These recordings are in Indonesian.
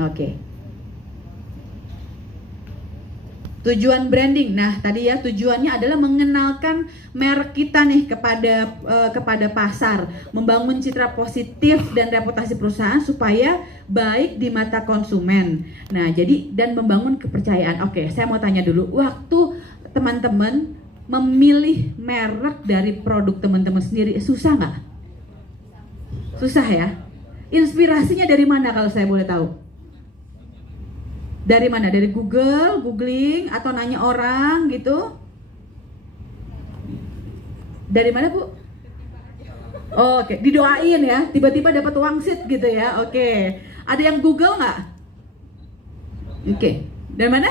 Oke. Tujuan branding. Nah, tadi ya tujuannya adalah mengenalkan merek kita nih kepada pasar, membangun citra positif dan reputasi perusahaan supaya baik di mata konsumen. Nah, jadi dan membangun kepercayaan. Oke, saya mau tanya dulu, waktu teman-teman memilih merek dari produk teman-teman sendiri susah nggak? Susah ya? Inspirasinya dari mana kalau saya boleh tahu? Dari mana? Dari googling, atau nanya orang gitu? Dari mana, Bu? Oh, oke, didoain ya, tiba-tiba dapat wangsit gitu ya. Oke. Ada yang Google nggak? Oke. Dari mana?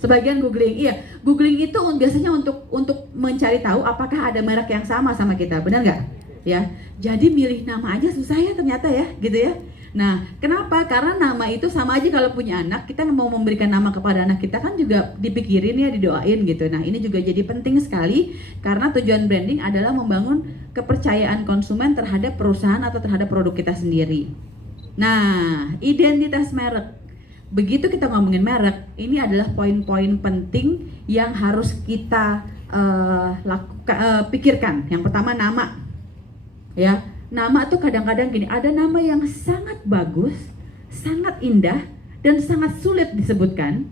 Sebagian googling. Iya, googling itu biasanya untuk mencari tahu apakah ada merek yang sama kita, benar nggak? Ya. Jadi milih nama aja susah ya ternyata ya, gitu ya. Nah, kenapa? Karena nama itu sama aja kalau punya anak, kita mau memberikan nama kepada anak kita kan juga dipikirin ya, didoain gitu. Nah, ini juga jadi penting sekali karena tujuan branding adalah membangun kepercayaan konsumen terhadap perusahaan atau terhadap produk kita sendiri. Nah, identitas merek. Begitu kita ngomongin merek, ini adalah poin-poin penting yang harus kita pikirkan. Yang pertama nama, ya. Nama tuh kadang-kadang gini, ada nama yang sangat bagus, sangat indah, dan sangat sulit disebutkan.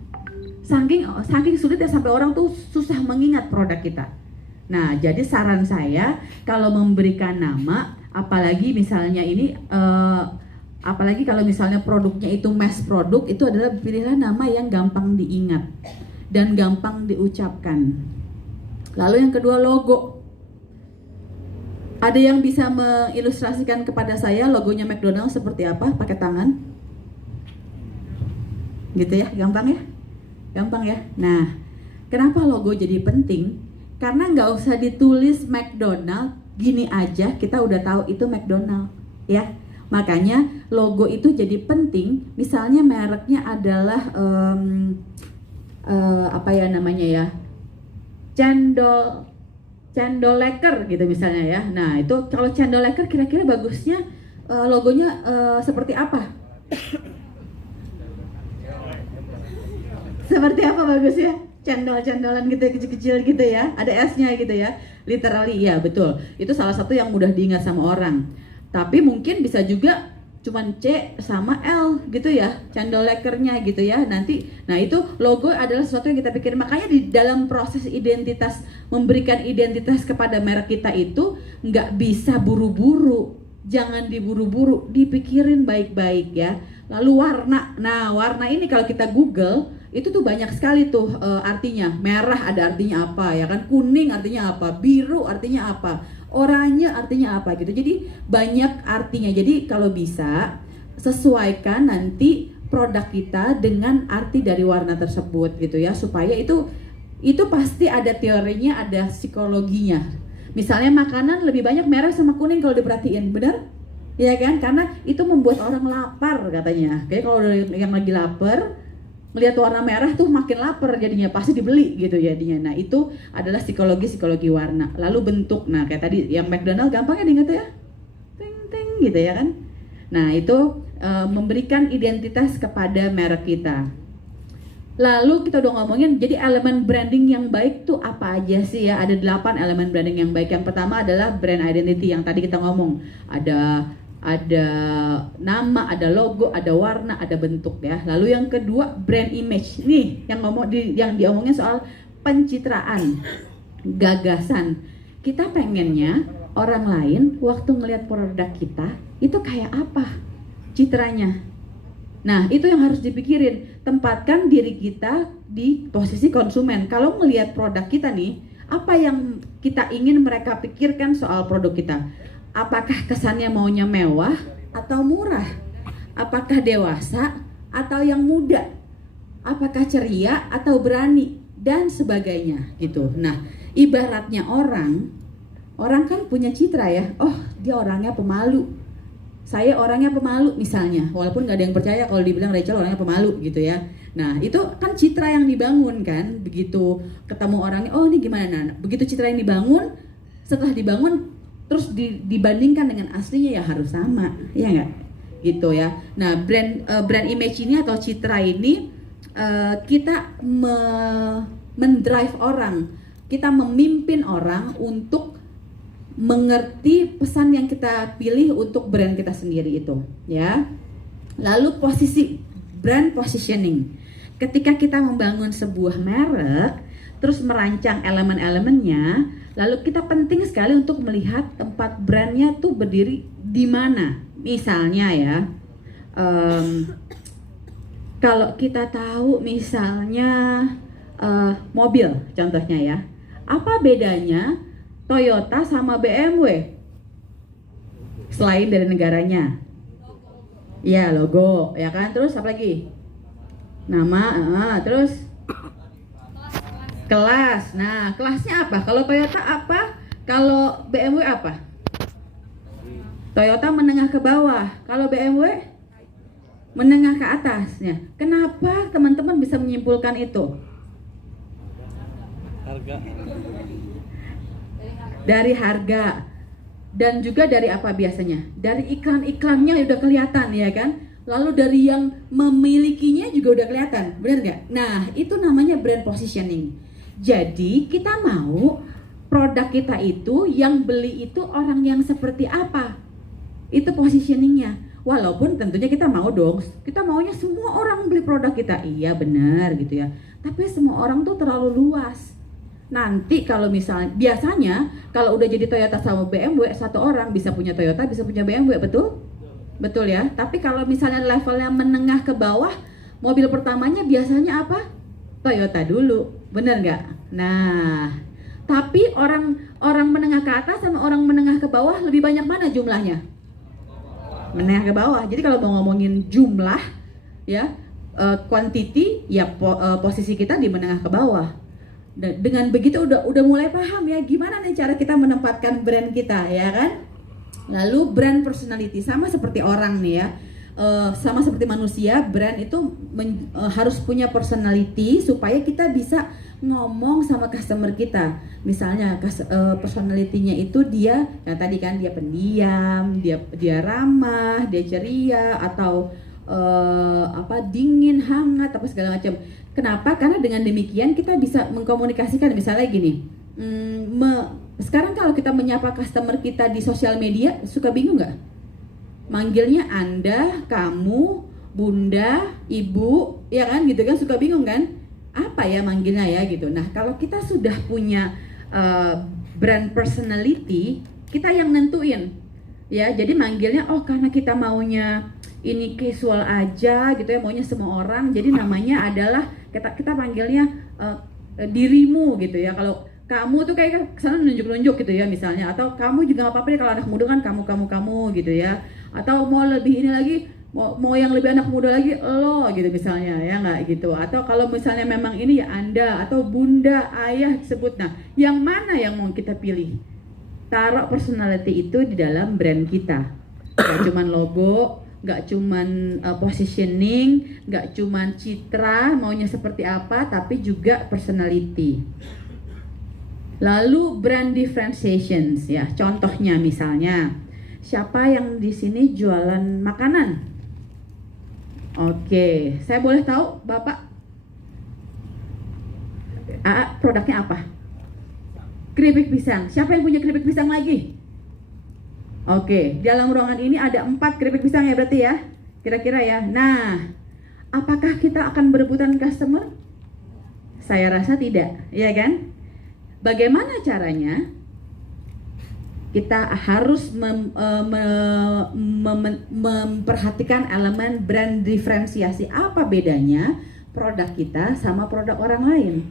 Saking sulit ya sampai orang tuh susah mengingat produk kita. Nah, jadi saran saya kalau memberikan nama, apalagi misalnya ini, apalagi kalau misalnya produknya itu mass produk, itu adalah pilihlah nama yang gampang diingat dan gampang diucapkan. Lalu yang kedua, logo. Ada yang bisa mengilustrasikan kepada saya logonya McDonald seperti apa? Pakai tangan. Gitu ya, gampang ya? Gampang ya? Nah, kenapa logo jadi penting? Karena nggak usah ditulis McDonald, gini aja kita udah tahu itu McDonald, ya. Makanya logo itu jadi penting. Misalnya mereknya adalah apa ya namanya ya? Cendol leker gitu misalnya ya. Nah, itu kalau cendol leker kira-kira bagusnya logonya seperti apa? Seperti apa bagusnya? Cendol-cendolan gitu ya, kecil-kecil gitu ya. Ada S-nya gitu ya. Literally, ya betul. Itu salah satu yang mudah diingat sama orang. Tapi mungkin bisa juga cuman C sama L gitu ya, cendol lekernya gitu ya. Nanti, nah itu logo adalah sesuatu yang kita pikir. Makanya di dalam proses identitas, memberikan identitas kepada merek kita itu nggak bisa buru-buru. Jangan diburu-buru, dipikirin baik-baik ya. Lalu warna, nah warna ini kalau kita Google itu tuh banyak sekali tuh artinya. Merah ada artinya apa ya kan, kuning artinya apa, biru artinya apa, oranye artinya apa gitu. Jadi banyak artinya. Jadi kalau bisa sesuaikan nanti produk kita dengan arti dari warna tersebut gitu ya, supaya itu pasti ada teorinya, ada psikologinya. Misalnya makanan lebih banyak merah sama kuning kalau diperhatiin, benar? Ya kan? Karena itu membuat orang lapar katanya. Kayak kalau yang lagi lapar, melihat warna merah tuh makin lapar jadinya, pasti dibeli gitu jadinya. Nah, itu adalah psikologi warna. Lalu bentuk. Nah, kayak tadi yang McDonald gampangnya diingat ya. Ting ting gitu ya kan. Nah, itu memberikan identitas kepada merek kita. Lalu kita udah ngomongin, jadi elemen branding yang baik tuh apa aja sih ya? Ada 8 elemen branding yang baik. Yang pertama adalah brand identity yang tadi kita ngomong. Ada nama, ada logo, ada warna, ada bentuk ya. Lalu yang kedua brand image. Nih yang diomongin soal pencitraan, gagasan. Kita pengennya orang lain waktu ngelihat produk kita itu kayak apa citranya. Nah, itu yang harus dipikirin. Tempatkan diri kita di posisi konsumen. Kalau melihat produk kita nih, apa yang kita ingin mereka pikirkan soal produk kita? Apakah kesannya maunya mewah atau murah? Apakah dewasa atau yang muda? Apakah ceria atau berani? Dan sebagainya gitu. Nah, ibaratnya orang kan punya citra ya. Oh, dia orangnya pemalu. Saya orangnya pemalu misalnya, walaupun nggak ada yang percaya kalau dibilang Rachel orangnya pemalu gitu ya. Nah, itu kan citra yang dibangun kan. Begitu ketemu orangnya, oh ini gimana? Nah, begitu citra yang dibangun, setelah dibangun terus dibandingkan dengan aslinya ya harus sama, ya nggak? Gitu ya. Nah, brand image ini atau citra ini kita mendrive orang, kita memimpin orang untuk mengerti pesan yang kita pilih untuk brand kita sendiri itu, ya. Lalu brand positioning. Ketika kita membangun sebuah merek, terus merancang elemen-elemennya, lalu kita penting sekali untuk melihat tempat brandnya tuh berdiri di mana. Misalnya ya, kalau kita tahu misalnya mobil contohnya ya, apa bedanya Toyota sama BMW selain dari negaranya? Ya logo, ya kan. Terus apa lagi? Nama, terus kelas. Nah, kelasnya apa? Kalau Toyota apa? Kalau BMW apa? Toyota menengah ke bawah. Kalau BMW menengah ke atasnya. Kenapa teman-teman bisa menyimpulkan itu? Harga. Dari harga. Dan juga dari apa biasanya? Dari iklan-iklannya udah kelihatan, ya kan? Lalu dari yang memilikinya juga udah kelihatan, benar nggak? Nah, itu namanya brand positioning. Jadi kita mau produk kita itu yang beli itu orang yang seperti apa? Itu positioningnya. Walaupun tentunya kita mau dong, kita maunya semua orang beli produk kita. Iya benar gitu ya. Tapi semua orang tuh terlalu luas. Nanti kalau misalnya, biasanya kalau udah jadi Toyota sama BMW, satu orang bisa punya Toyota, bisa punya BMW, betul? Betul ya. Tapi kalau misalnya levelnya menengah ke bawah, mobil pertamanya biasanya apa? Toyota dulu, bener nggak? Nah, tapi orang menengah ke atas sama orang menengah ke bawah lebih banyak mana jumlahnya? Menengah ke bawah. Jadi kalau mau ngomongin jumlah, ya, quantity, ya posisi kita di menengah ke bawah. Dengan begitu udah mulai paham ya gimana nih cara kita menempatkan brand kita, ya kan? Lalu brand personality sama seperti orang nih ya, sama seperti manusia, brand itu harus punya personality supaya kita bisa ngomong sama customer kita. Misalnya personality-nya itu dia, nah tadi kan dia pendiam, dia ramah, dia ceria, atau dingin, hangat, apa segala macam. Kenapa? Karena dengan demikian kita bisa mengkomunikasikan. Misalnya gini, sekarang kalau kita menyapa customer kita di sosial media, suka bingung nggak? Manggilnya Anda, kamu, Bunda, Ibu, ya kan gitu kan, suka bingung kan? Apa ya manggilnya ya gitu. Nah, kalau kita sudah punya brand personality, kita yang nentuin. Ya, jadi manggilnya karena kita maunya ini casual aja gitu ya, maunya semua orang. Jadi namanya adalah kita panggilnya dirimu gitu ya. Kalau kamu tuh kayak kesana nunjuk-nunjuk gitu ya misalnya, atau kamu juga nggak apa-apa deh kalau anak muda kan kamu gitu ya. Atau mau lebih ini lagi, mau yang lebih anak muda lagi lo gitu misalnya ya, nggak gitu. Atau kalau misalnya memang ini ya Anda atau Bunda, Ayah sebut. Nah, yang mana yang mau kita pilih? Taruh personality itu di dalam brand kita. Gak cuman logo, gak cuman positioning, gak cuman citra maunya seperti apa, tapi juga personality. Lalu brand differentiations ya. Contohnya misalnya, siapa yang di sini jualan makanan? Oke, saya boleh tahu Bapak produknya apa? Keripik pisang. Siapa yang punya keripik pisang lagi? Oke, dalam ruangan ini ada 4 keripik pisang ya berarti ya, kira-kira ya. Nah, apakah kita akan berebutan customer? Saya rasa tidak, ya kan? Bagaimana caranya? Kita harus memperhatikan elemen brand diferensiasi. Apa bedanya produk kita sama produk orang lain?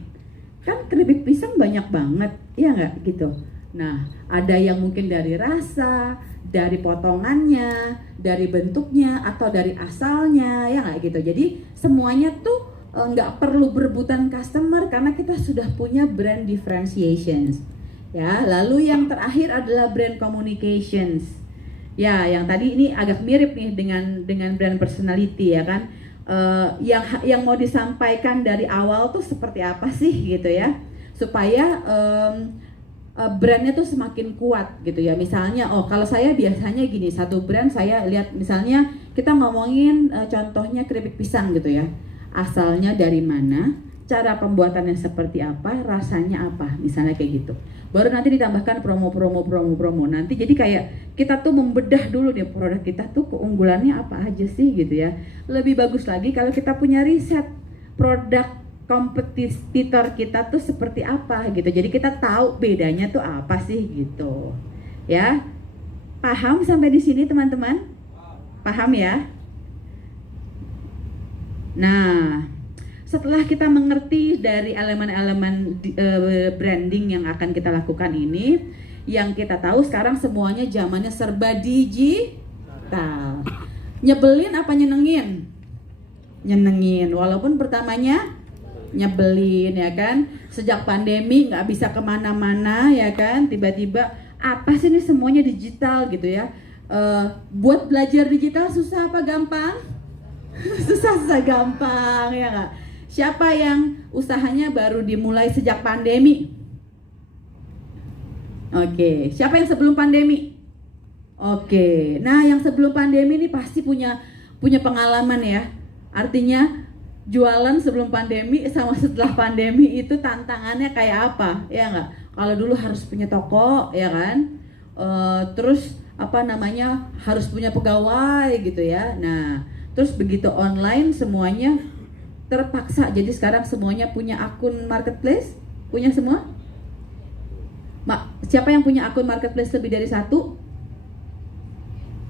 Kan keripik pisang banyak banget, ya nggak gitu? Nah, ada yang mungkin dari rasa, dari potongannya, dari bentuknya, atau dari asalnya, ya nggak gitu. Jadi semuanya tuh nggak perlu berebutan customer karena kita sudah punya brand differentiations. Ya, lalu yang terakhir adalah brand communications. Ya, yang tadi ini agak mirip nih dengan brand personality ya kan. Yang mau disampaikan dari awal tuh seperti apa sih gitu ya, supaya brandnya tuh semakin kuat gitu ya. Misalnya, kalau saya biasanya gini, satu brand saya lihat misalnya kita ngomongin contohnya keripik pisang gitu ya. Asalnya dari mana, cara pembuatannya seperti apa, rasanya apa, misalnya kayak gitu. Baru nanti ditambahkan promo. Nanti jadi kayak kita tuh membedah dulu nih produk kita tuh keunggulannya apa aja sih gitu ya. Lebih bagus lagi kalau kita punya riset produk kompetitor kita tuh seperti apa gitu. Jadi kita tahu bedanya tuh apa sih gitu. Ya. Paham sampai di sini teman-teman? Paham ya? Nah, setelah kita mengerti dari elemen-elemen branding yang akan kita lakukan ini, yang kita tahu sekarang semuanya zamannya serba digital. Nyebelin apa nyenengin? Nyenengin, walaupun pertamanya nyebelin ya kan. Sejak pandemi nggak bisa kemana-mana ya kan, tiba-tiba apa sih ini semuanya digital gitu ya. Buat belajar digital susah apa gampang? Susah gampang ya nggak? Siapa yang usahanya baru dimulai sejak pandemi? Oke, siapa yang sebelum pandemi? Oke, nah yang sebelum pandemi ini pasti punya pengalaman ya. Artinya jualan sebelum pandemi sama setelah pandemi itu tantangannya kayak apa? Ya nggak? Kalau dulu harus punya toko, ya kan? Terus apa namanya harus punya pegawai gitu ya. Nah, terus begitu online semuanya terpaksa. Jadi sekarang semuanya punya akun marketplace, punya semua. Siapa yang punya akun marketplace lebih dari satu?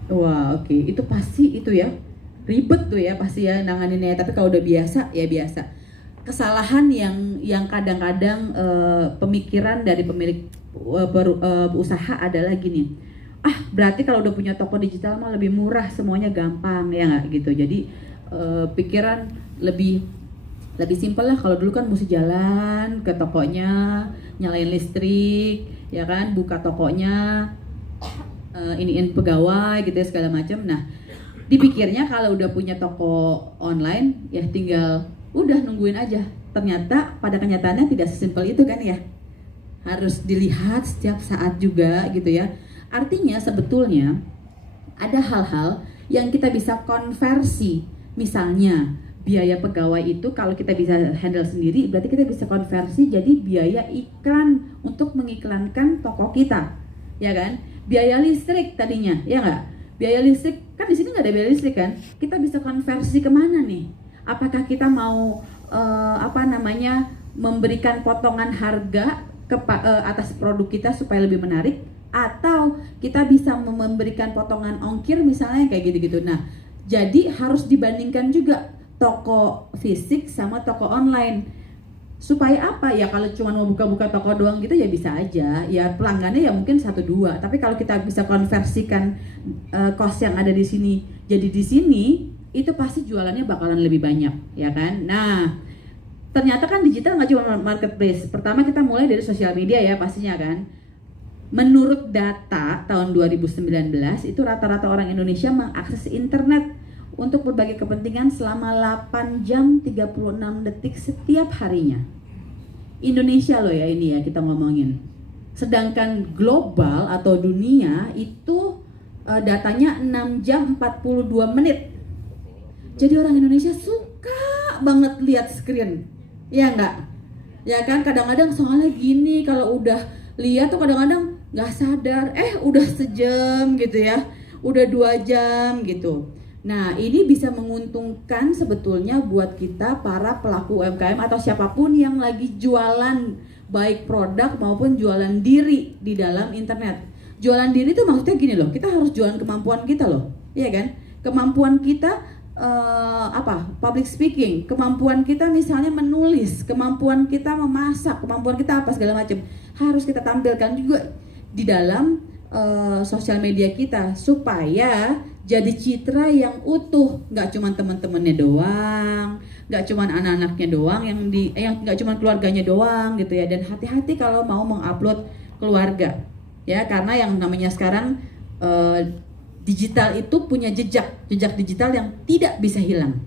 Wah, oke. Itu pasti itu ya. Ribet tuh ya pasti ya nanganinnya. Tapi kalau udah biasa ya biasa. Kesalahan yang kadang-kadang pemikiran dari pemilik usaha adalah gini. Berarti kalau udah punya toko digital mah lebih murah, semuanya gampang ya nggak gitu. Jadi pikiran lebih simpel lah. Kalau dulu kan mesti jalan ke tokonya, nyalain listrik, ya kan, buka tokonya, iniin pegawai gitu ya segala macam. Nah, dipikirnya kalau udah punya toko online ya tinggal udah nungguin aja. Ternyata pada kenyataannya tidak sesimpel itu kan ya. Harus dilihat setiap saat juga gitu ya. Artinya sebetulnya ada hal-hal yang kita bisa konversi. Misalnya biaya pegawai itu kalau kita bisa handle sendiri, berarti kita bisa konversi jadi biaya iklan untuk mengiklankan toko kita, ya kan? Biaya listrik tadinya, ya nggak? Biaya listrik kan di sini nggak ada biaya listrik kan? Kita bisa konversi kemana nih? Apakah kita mau memberikan potongan harga atas produk kita supaya lebih menarik, atau kita bisa memberikan potongan ongkir misalnya kayak gitu-gitu. Nah, jadi harus dibandingkan juga toko fisik sama toko online. Supaya apa? Ya kalau cuma mau buka-buka toko doang gitu ya bisa aja. Ya pelanggannya ya mungkin 1-2. Tapi kalau kita bisa konversikan cost yang ada di sini jadi di sini, itu pasti jualannya bakalan lebih banyak, ya kan? Nah, ternyata kan digital nggak cuma marketplace. Pertama kita mulai dari sosial media ya pastinya kan. Menurut data tahun 2019 itu rata-rata orang Indonesia mengakses internet untuk berbagai kepentingan selama 8 jam 36 detik setiap harinya. Indonesia loh ya ini ya kita ngomongin. Sedangkan global atau dunia itu datanya 6 jam 42 menit. Jadi orang Indonesia suka banget lihat screen. Ya enggak? Ya kan kadang-kadang soalnya gini, kalau udah lihat tuh kadang-kadang nggak sadar, udah sejam gitu ya, udah 2 jam gitu. Nah, ini bisa menguntungkan sebetulnya buat kita para pelaku UMKM atau siapapun yang lagi jualan baik produk maupun jualan diri di dalam internet. Jualan diri itu maksudnya gini loh, kita harus jualan kemampuan kita loh, iya kan? Kemampuan kita public speaking, kemampuan kita misalnya menulis, kemampuan kita memasak, kemampuan kita apa segala macam harus kita tampilkan juga di dalam sosial media kita supaya jadi citra yang utuh, nggak cuma teman-temannya doang, nggak cuma anak-anaknya doang yang nggak cuma keluarganya doang gitu ya. Dan hati-hati kalau mau mengupload keluarga ya, karena yang namanya sekarang digital itu punya jejak digital yang tidak bisa hilang.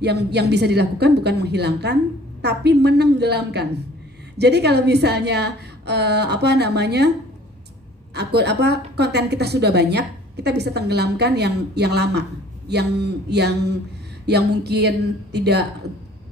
Yang bisa dilakukan bukan menghilangkan tapi menenggelamkan. Jadi kalau misalnya konten kita sudah banyak, kita bisa tenggelamkan yang lama, yang mungkin tidak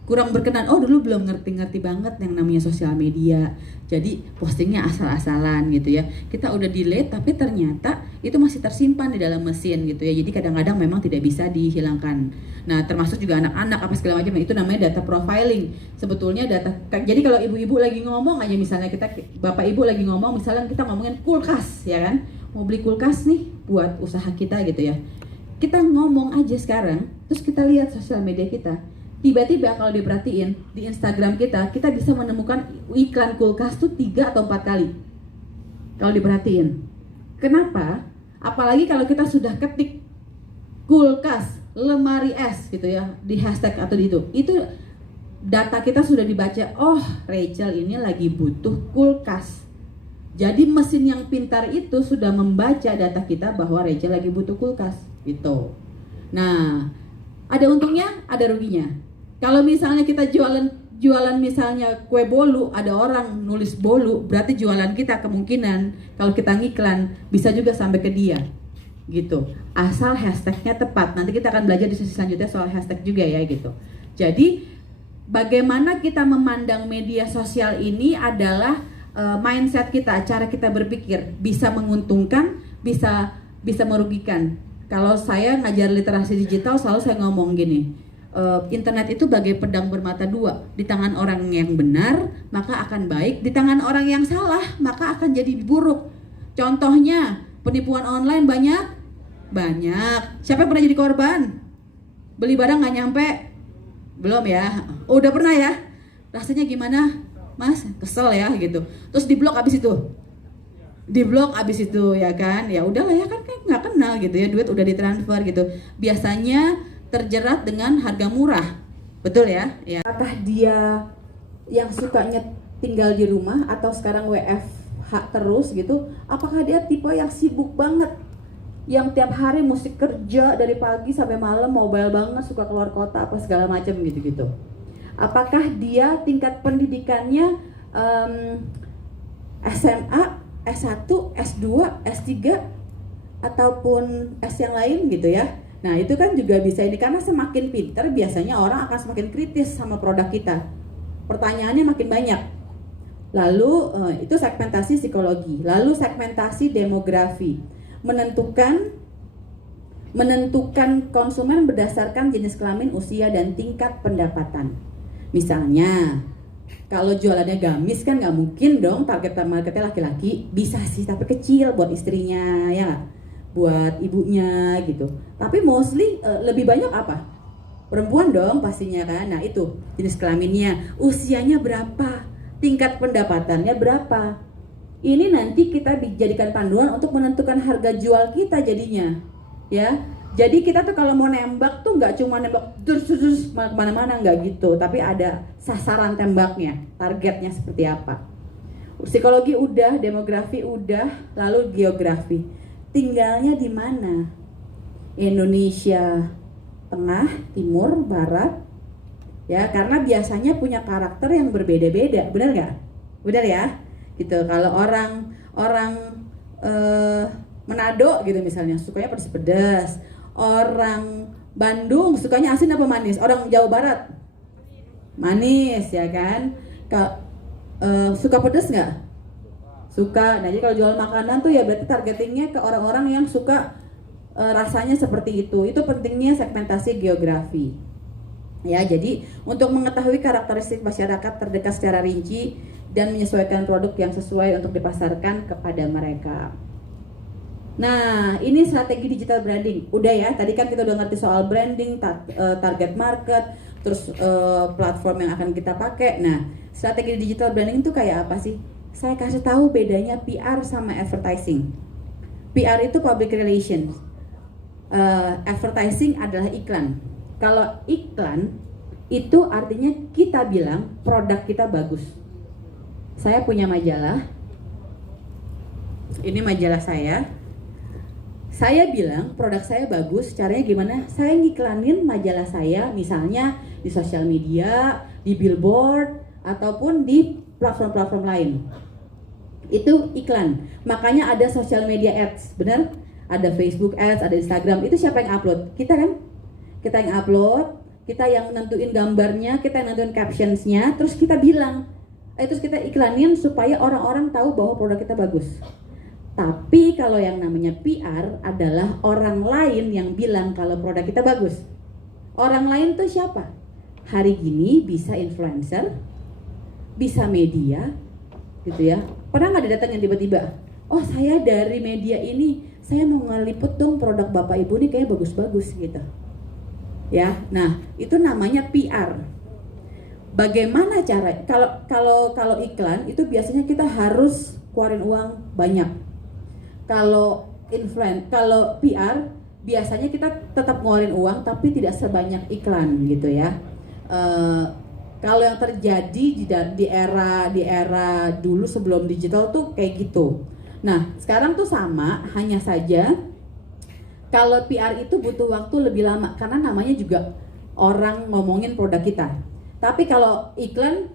kurang berkenan. Oh, dulu belum ngerti banget yang namanya sosial media, jadi postingnya asal-asalan gitu ya. Kita udah delete tapi ternyata itu masih tersimpan di dalam mesin gitu ya. Jadi kadang-kadang memang tidak bisa dihilangkan. Nah, termasuk juga anak-anak apa segala macam, itu namanya data profiling. Sebetulnya jadi kalau ibu-ibu lagi ngomong aja, misalnya bapak ibu lagi ngomong, misalnya kita ngomongin kulkas ya kan, mau beli kulkas nih buat usaha kita gitu ya. Kita ngomong aja sekarang, terus kita lihat sosial media kita. Tiba-tiba kalau diperhatiin di Instagram kita bisa menemukan iklan kulkas tuh 3 atau 4 kali. Kalau diperhatiin. Kenapa? Apalagi kalau kita sudah ketik kulkas, lemari es gitu ya, di hashtag atau di itu data kita sudah dibaca. Oh, Rachel ini lagi butuh kulkas. Jadi mesin yang pintar itu sudah membaca data kita bahwa Rachel lagi butuh kulkas gitu. Nah, ada untungnya, ada ruginya. Kalau misalnya kita jualan misalnya kue bolu, ada orang nulis bolu, berarti jualan kita kemungkinan kalau kita ngiklan bisa juga sampai ke dia gitu. Asal hashtagnya tepat. Nanti kita akan belajar di sesi selanjutnya soal hashtag juga ya gitu. Jadi bagaimana kita memandang media sosial ini adalah mindset kita, cara kita berpikir, bisa menguntungkan, bisa merugikan. Kalau saya ngajar literasi digital selalu saya ngomong gini, internet itu bagai pedang bermata dua. Di tangan orang yang benar maka akan baik, di tangan orang yang salah maka akan jadi buruk. Contohnya penipuan online banyak. Siapa yang pernah jadi korban? Beli barang nggak nyampe? Belum ya? Oh, udah pernah ya? Rasanya gimana, Mas? Kesel ya gitu. Terus diblok abis itu ya kan, ya udahlah ya kan nggak kenal gitu ya, duit udah ditransfer gitu. Biasanya terjerat dengan harga murah, betul ya? Apakah dia yang sukanya tinggal di rumah atau sekarang WFH terus gitu? Apakah dia tipe yang sibuk banget, yang tiap hari mesti kerja dari pagi sampai malam, mobile banget, suka keluar kota apa segala macam gitu-gitu? Apakah dia tingkat pendidikannya SMA, S1, S2, S3 ataupun S yang lain gitu ya. Nah, itu kan juga bisa ini, karena semakin pintar biasanya orang akan semakin kritis sama produk kita. Pertanyaannya makin banyak. Lalu itu segmentasi psikologi, lalu segmentasi demografi. Menentukan konsumen berdasarkan jenis kelamin, usia dan tingkat pendapatan. Misalnya kalau jualannya gamis kan nggak mungkin dong target marketnya laki-laki. Bisa sih tapi kecil buat istrinya ya, buat ibunya gitu. Tapi mostly lebih banyak apa? Perempuan dong pastinya kan. Nah, itu jenis kelaminnya, usianya berapa, tingkat pendapatannya berapa. Ini nanti kita dijadikan panduan untuk menentukan harga jual kita jadinya ya. Jadi kita tuh kalau mau nembak tuh nggak cuma nembak terus kemana-mana, nggak gitu, tapi ada sasaran tembaknya, targetnya seperti apa. Psikologi udah, demografi udah, lalu geografi. Tinggalnya di mana? Indonesia Tengah, Timur, Barat, ya, karena biasanya punya karakter yang berbeda-beda, benar nggak? Benar ya, gitu. Kalau orang Manado gitu misalnya sukanya pedas-pedas. Orang Bandung sukanya asin apa manis? Orang Jawa Barat manis ya kan? Suka pedas nggak? Suka. Nah, jadi kalau jual makanan tuh ya berarti targetingnya ke orang-orang yang suka rasanya seperti itu. Itu pentingnya segmentasi geografi. Ya, jadi untuk mengetahui karakteristik masyarakat terdekat secara rinci dan menyesuaikan produk yang sesuai untuk dipasarkan kepada mereka. Nah, ini strategi digital branding. Udah ya, tadi kan kita udah ngerti soal branding, target market, terus platform yang akan kita pakai. Nah, strategi digital branding itu kayak apa sih? Saya kasih tahu bedanya PR sama advertising. PR itu public relations. Advertising adalah iklan. Kalau iklan itu artinya kita bilang produk kita bagus. Saya punya majalah. Ini majalah saya. Saya bilang produk saya bagus, caranya gimana? Saya ngiklanin majalah saya misalnya di sosial media, di billboard, ataupun di platform-platform lain. Itu iklan. Makanya ada social media ads, benar? Ada Facebook ads, ada Instagram. Itu siapa yang upload? Kita kan? Kita yang upload, kita yang nentuin gambarnya, kita yang nentuin captionsnya, terus kita bilang, terus kita iklanin supaya orang-orang tahu bahwa produk kita bagus. Tapi kalau yang namanya PR adalah orang lain yang bilang kalau produk kita bagus. Orang lain tuh siapa? Hari gini bisa influencer, bisa media, gitu ya. Pernah nggak datang yang tiba-tiba, oh saya dari media ini, saya mau ngeliput dong produk bapak ibu nih kayak bagus-bagus gitu. Ya, nah itu namanya PR. Bagaimana cara? Kalau iklan itu biasanya kita harus keluarin uang banyak. Kalau PR biasanya kita tetap ngeluarin uang tapi tidak sebanyak iklan gitu ya. Kalau yang terjadi di era dulu sebelum digital tuh kayak gitu. Nah sekarang tuh sama, hanya saja kalau PR itu butuh waktu lebih lama karena namanya juga orang ngomongin produk kita. Tapi kalau iklan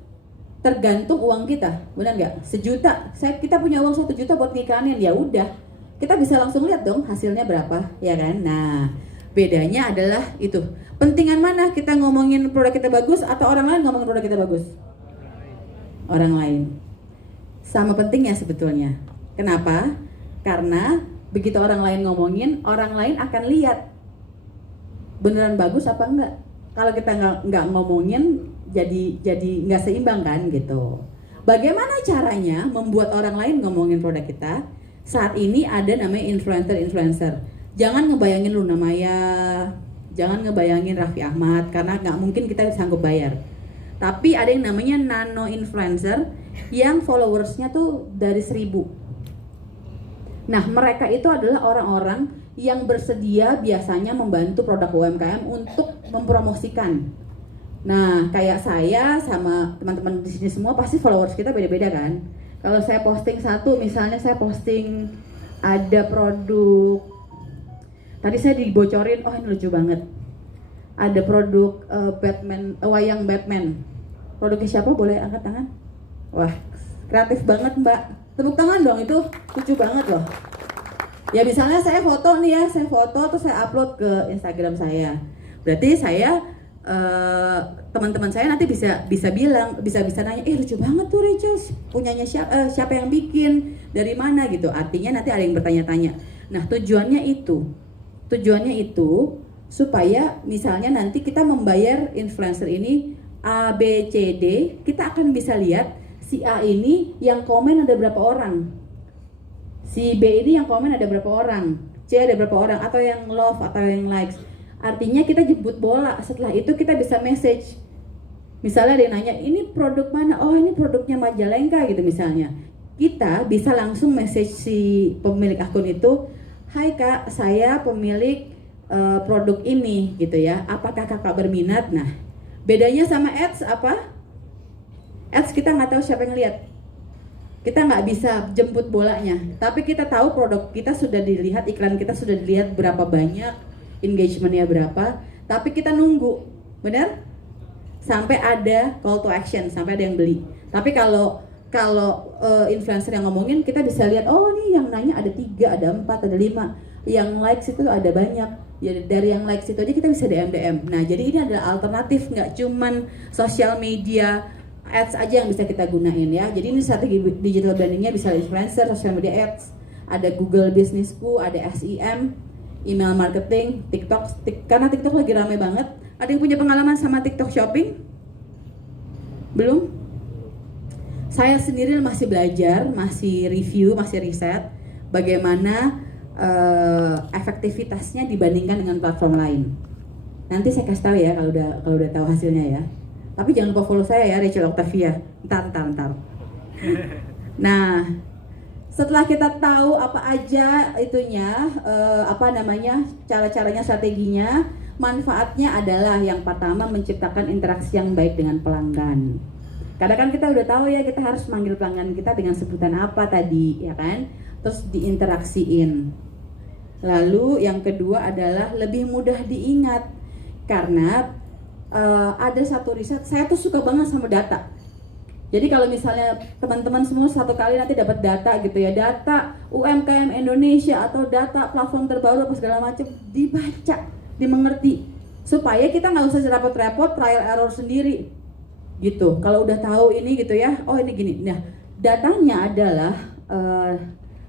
tergantung uang kita, benar nggak? 1 juta, kita punya uang 1 juta buat iklanin, ya udah kita bisa langsung lihat dong hasilnya berapa, ya kan? Nah bedanya adalah itu. Pentingan mana kita ngomongin produk kita bagus atau orang lain ngomongin produk kita bagus? Orang lain. Sama pentingnya sebetulnya. Kenapa? Karena begitu orang lain ngomongin, orang lain akan lihat beneran bagus apa enggak. Kalau kita nggak ngomongin, jadi nggak seimbang kan gitu. Bagaimana caranya membuat orang lain ngomongin produk kita? Saat ini ada namanya influencer. Jangan ngebayangin Luna Maya, jangan ngebayangin Raffi Ahmad karena nggak mungkin kita sanggup bayar. Tapi ada yang namanya nano influencer yang followersnya tuh dari 1000. Nah mereka itu adalah orang-orang yang bersedia biasanya membantu produk UMKM untuk mempromosikan. Nah kayak saya sama teman-teman di sini semua pasti followers kita beda-beda kan. Kalau saya posting satu, misalnya saya posting ada produk, tadi saya dibocorin, oh ini lucu banget. Ada produk Batman, wayang Batman. Produknya siapa? Boleh angkat tangan? Wah, kreatif banget Mbak. Tepuk tangan dong, itu lucu banget loh. Ya misalnya saya foto nih ya, saya foto terus saya upload ke Instagram saya. Berarti saya teman-teman saya nanti bisa bilang, bisa nanya, lucu banget tuh Rachel, punyanya siapa yang bikin, dari mana gitu. Artinya nanti ada yang bertanya-tanya. Nah tujuannya itu supaya misalnya nanti kita membayar influencer ini A, B, C, D, kita akan bisa lihat si A ini yang komen ada berapa orang, si B ini yang komen ada berapa orang, C ada berapa orang, atau yang love atau yang likes. Artinya kita jemput bola. Setelah itu kita bisa message. Misalnya dia nanya, ini produk mana? Oh ini produknya Majalengka gitu misalnya. Kita bisa langsung message si pemilik akun itu, hai kak, saya pemilik produk ini gitu ya. Apakah kakak berminat? Nah, bedanya sama ads apa? Ads kita nggak tahu siapa yang lihat. Kita nggak bisa jemput bolanya. Tapi kita tahu produk kita sudah dilihat, iklan kita sudah dilihat berapa banyak, engagementnya berapa, tapi kita nunggu, benar? Sampai ada call to action, sampai ada yang beli. Tapi kalau influencer yang ngomongin, kita bisa lihat, oh nih yang nanya ada 3, ada 4, ada 5, yang likes itu ada banyak. Ya dari yang likes itu aja kita bisa DM. Nah jadi ini adalah alternatif, nggak cuman social media ads aja yang bisa kita gunain ya. Jadi ini strategi digital brandingnya bisa influencer, social media ads, ada Google Businessku, ada SEM, email marketing, TikTok, karena TikTok lagi rame banget. Ada yang punya pengalaman sama TikTok shopping? Belum? Saya sendiri masih belajar, masih review, masih riset bagaimana efektivitasnya dibandingkan dengan platform lain. Nanti saya kasih tahu ya kalau udah tahu hasilnya ya. Tapi jangan lupa follow saya ya, Rachel Octavia. Ntar. Nah, setelah kita tahu apa aja itunya, cara-caranya, strateginya, manfaatnya adalah yang pertama menciptakan interaksi yang baik dengan pelanggan. Kadang kan kita udah tahu ya, kita harus manggil pelanggan kita dengan sebutan apa tadi, ya kan? Terus diinteraksiin. Lalu yang kedua adalah lebih mudah diingat karena ada satu riset, saya tuh suka banget sama data. Jadi kalau misalnya teman-teman semua satu kali nanti dapat data gitu ya, data UMKM Indonesia atau data platform terbaru apa segala macam, dibaca, dimengerti, supaya kita nggak usah repot-repot trial error sendiri gitu. Kalau udah tahu ini gitu ya, oh ini gini. Nah, datanya adalah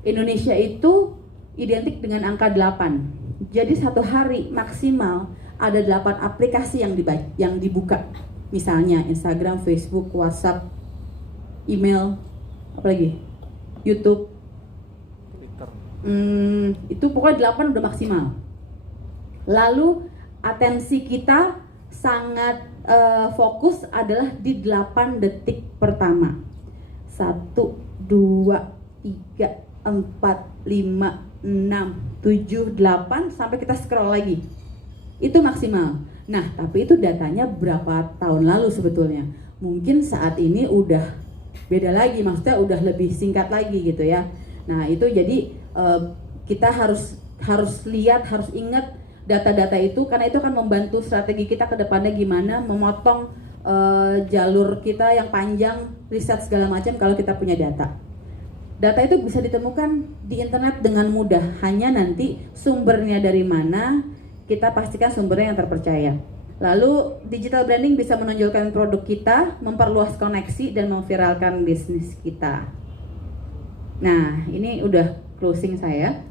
Indonesia itu identik dengan angka 8. Jadi satu hari maksimal ada 8 aplikasi yang dibuka. Misalnya Instagram, Facebook, WhatsApp, email, apalagi YouTube, Twitter. Itu pokoknya 8 udah maksimal. Lalu atensi kita sangat fokus adalah di 8 detik pertama. 1, 2, 3, 4, 5, 6, 7, 8 sampai kita scroll lagi. Itu maksimal. Nah, tapi itu datanya berapa tahun lalu sebetulnya. Mungkin saat ini udah beda lagi, maksudnya udah lebih singkat lagi gitu ya. Nah itu jadi kita harus lihat, harus ingat data-data itu, karena itu akan membantu strategi kita ke depannya gimana memotong jalur kita yang panjang, riset segala macam kalau kita punya data. Data itu bisa ditemukan di internet dengan mudah, hanya nanti sumbernya dari mana, kita pastikan sumbernya yang terpercaya. Lalu digital branding bisa menonjolkan produk kita, memperluas koneksi dan memviralkan bisnis kita. Nah, ini udah closing saya.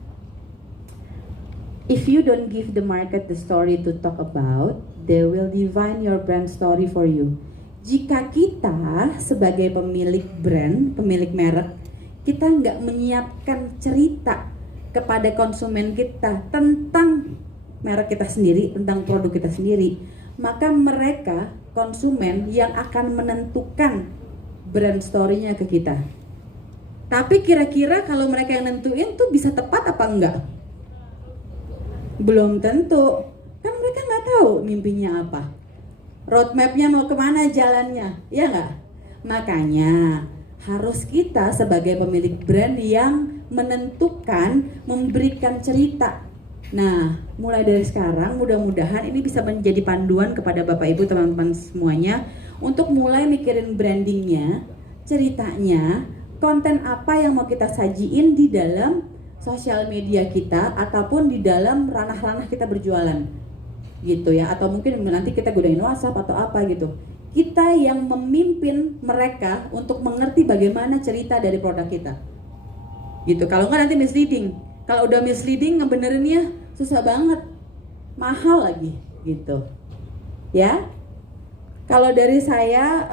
If you don't give the market the story to talk about, they will define your brand story for you. Jika kita sebagai pemilik brand, pemilik merek, kita nggak menyiapkan cerita kepada konsumen kita tentang merek kita sendiri, tentang produk kita sendiri, maka mereka, konsumen, yang akan menentukan brand story-nya ke kita. Tapi kira-kira kalau mereka yang nentuin tuh bisa tepat apa enggak? Belum tentu. Kan mereka nggak tahu mimpinya apa, roadmap-nya mau kemana jalannya, ya nggak? Makanya harus kita sebagai pemilik brand yang menentukan, memberikan cerita. Nah, mulai dari sekarang mudah-mudahan ini bisa menjadi panduan kepada Bapak Ibu teman-teman semuanya untuk mulai mikirin brandingnya, ceritanya, konten apa yang mau kita sajiin di dalam sosial media kita ataupun di dalam ranah-ranah kita berjualan gitu ya, atau mungkin nanti kita gunain WhatsApp atau apa gitu. Kita yang memimpin mereka untuk mengerti bagaimana cerita dari produk kita gitu. Kalau nggak nanti misleading. Kalau udah misleading ngebenerinnya susah banget, mahal lagi gitu ya. Kalau dari saya